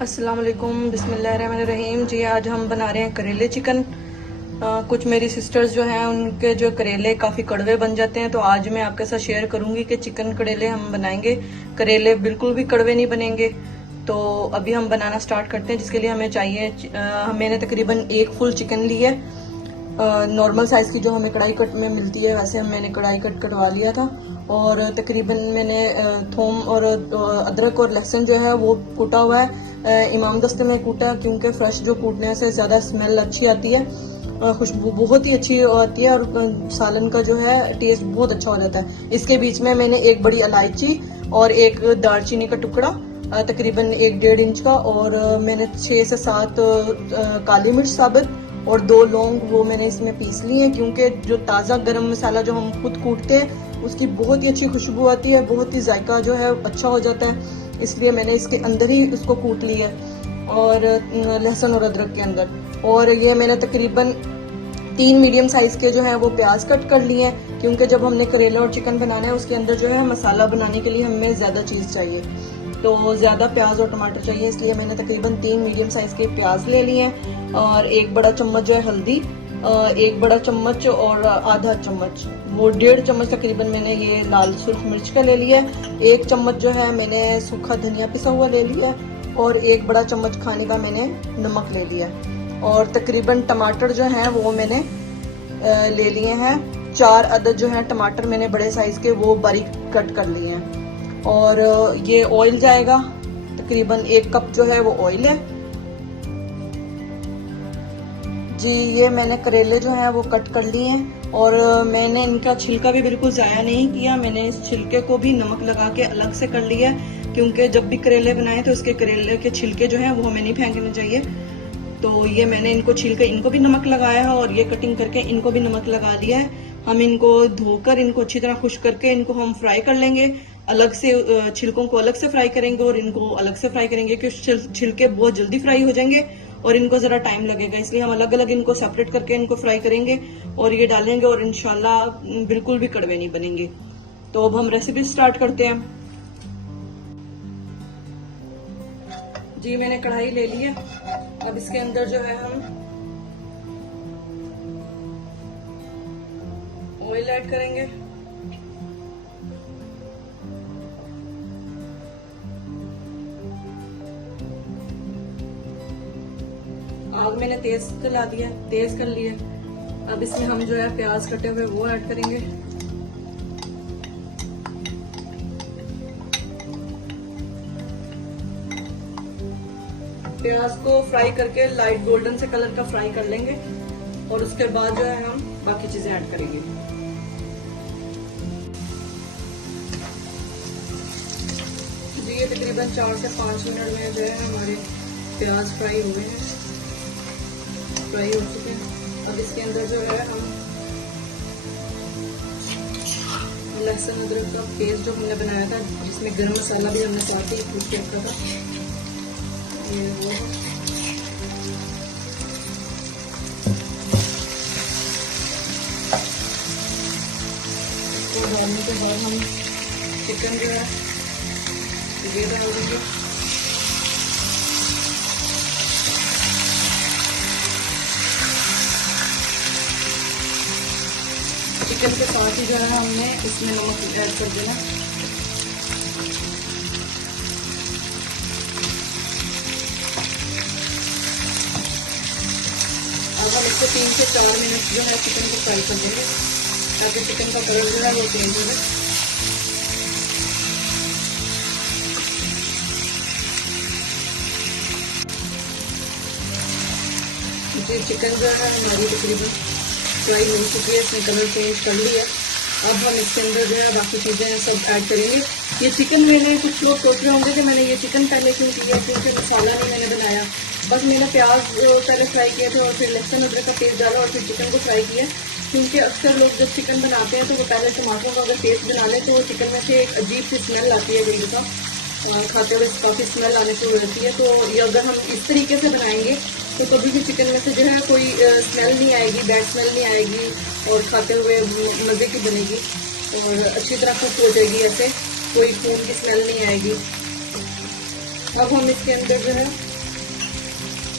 अस्सलाम वालेकुम, बिस्मिल्लाहिर्रहमानिर्रहीम। जी आज हम बना रहे हैं करेले चिकन। कुछ मेरी सिस्टर्स जो हैं उनके जो करेले काफ़ी कड़वे बन जाते हैं, तो आज मैं आपके साथ शेयर करूंगी कि चिकन करेले हम बनाएंगे, करेले बिल्कुल भी कड़वे नहीं बनेंगे। तो अभी हम बनाना स्टार्ट करते हैं। जिसके लिए हमें चाहिए, मैंने तकरीबन 1 फुल चिकन ली है। नॉर्मल साइज़ की जो हमें कढ़ाई कट में मिलती है वैसे मैंने कढ़ाई कट कटवा लिया था। और तकरीबन मैंने थोम और अदरक और लहसुन जो है वो कूटा हुआ है। इमाम दस्ते में कूटा, क्योंकि फ्रेश जो कूटने से ज़्यादा स्मेल अच्छी आती है, खुशबू बहुत ही अच्छी आती है और सालन का जो है टेस्ट बहुत अच्छा हो जाता है। इसके बीच में मैंने एक बड़ी इलायची और एक दालचीनी का टुकड़ा तकरीबन 1-1.5 इंच का, और मैंने 6 से 7 काली मिर्च साबित और 2 लौंग वो मैंने इसमें पीस ली है, क्योंकि जो ताज़ा गरम मसाला जो हम खुद कूटते हैं उसकी बहुत ही अच्छी खुशबू आती है, बहुत ही जायका जो है अच्छा हो जाता है। इसलिए मैंने इसके अंदर ही उसको कूट लिया है, और लहसुन और अदरक के अंदर। और ये मैंने तकरीबन 3 मीडियम साइज़ के जो है वो प्याज कट कर लिए हैं, क्योंकि जब हमने करेला और चिकन बनाना है उसके अंदर जो है मसाला बनाने के लिए हमें ज़्यादा चीज़ चाहिए, तो ज़्यादा प्याज और टमाटर चाहिए। इसलिए मैंने तकरीबन 3 मीडियम साइज़ के प्याज ले लिए हैं, और 1 बड़ा चम्मच जो है हल्दी, 1 बड़ा चम्मच और आधा चम्मच वो 1.5 चम्मच तकरीबन मैंने ये लाल सुर्ख मिर्च का ले लिया है। 1 चम्मच जो है मैंने सूखा धनिया पिसा हुआ ले लिया है, और 1 बड़ा चम्मच खाने का मैंने नमक ले लिया है। और तकरीबन टमाटर जो हैं वो मैंने ले लिए हैं। 4 अदद जो हैं टमाटर मैंने बड़े साइज़ के वो बारीक कट कर लिए हैं। और ये ऑयल जाएगा, तकरीबन 1 कप जो है वो ऑयल है जी। ये मैंने करेले जो हैं वो कट कर लिए हैं, और मैंने इनका छिलका भी बिल्कुल ज़ाया नहीं किया। मैंने इस छिलके को भी नमक लगा के अलग से कर लिया है, क्योंकि जब भी करेले बनाएं तो इसके करेले के छिलके जो हैं वो हमें नहीं फेंकने चाहिए। तो ये मैंने इनको छील के इनको भी नमक लगाया है, और ये कटिंग करके इनको भी नमक लगा दिया है। हम इनको धोकर इनको अच्छी तरह खुश करके इनको हम फ्राई कर लेंगे अलग से। छिलकों को अलग से फ्राई करेंगे और इनको अलग से फ्राई करेंगे, क्योंकि छिलके बहुत जल्दी फ्राई हो जाएंगे और इनको ज़रा टाइम लगेगा। इसलिए हम अलग अलग इनको सेपरेट करके इनको फ्राई करेंगे और ये डालेंगे, और इंशाल्लाह बिल्कुल भी कड़वे नहीं बनेंगे। तो अब हम रेसिपी स्टार्ट करते हैं जी। मैंने कढ़ाई ले ली है। अब इसके अंदर जो है हम ऑयल ऐड करेंगे। आग मैंने तेज जला दिया, तेज कर लिया। अब इसमें हम जो है प्याज कटे हुए वो ऐड करेंगे। प्याज को फ्राई करके लाइट गोल्डन से कलर का फ्राई कर लेंगे, और उसके बाद जो है हम बाकी चीजें ऐड करेंगे जी। ये तकरीबन 4 से 5 मिनट में जो है हमारे प्याज फ्राई हुए हैं, फ्राई हो चुके हैं। अब इसके अंदर जो है हम लहसुन अदरक का पेस्ट जो हमने बनाया था, जिसमें गरम मसाला भी हमने साथ ही कूट के रखा था, ये वो तो डालने के बाद हम चिकन जो है ये डाल देंगे। चिकन के साथ ही जो है हमने इसमें नमक ऐड कर देना। अब हम इसको 3 से 4 मिनट जो है चिकन को फ्राई कर देंगे, ताकि चिकन का कलर जो है वो चेंज हो जाए। जी चिकन जो है हमारी तकरीबन फ्राई हो चुकी है, इसने कलर चेंज कर लिया। अब हम इसके अंदर जो है बाकी चीज़ें सब ऐड करेंगे। ये चिकन मैंने, कुछ लोग सोच रहे होंगे कि मैंने ये चिकन पहले क्यों किया, क्योंकि मसाला नहीं मैंने बनाया, बस मैंने प्याज पहले फ्राई किए थे और फिर लहसुन अदरक का पेस्ट डाला और फिर चिकन को फ्राई किया। क्योंकि अक्सर लोग जब चिकन बनाते हैं तो वो पहले टमाटरों का अगर पेस्ट बना लें तो वो चिकन में से एक अजीब सी स्मेल आती है, कई दफ़ा खाते हुए काफ़ी स्मेल आने शुरू हो जाती है। तो ये अगर हम इस तरीके से बनाएंगे तो कभी भी चिकन में से जो है कोई स्मेल नहीं आएगी, बैड स्मेल नहीं आएगी, और खाते हुए मज़े की बनेगी और अच्छी तरह कुक हो जाएगी, ऐसे कोई खून की स्मेल नहीं आएगी। अब हम इसके अंदर जो है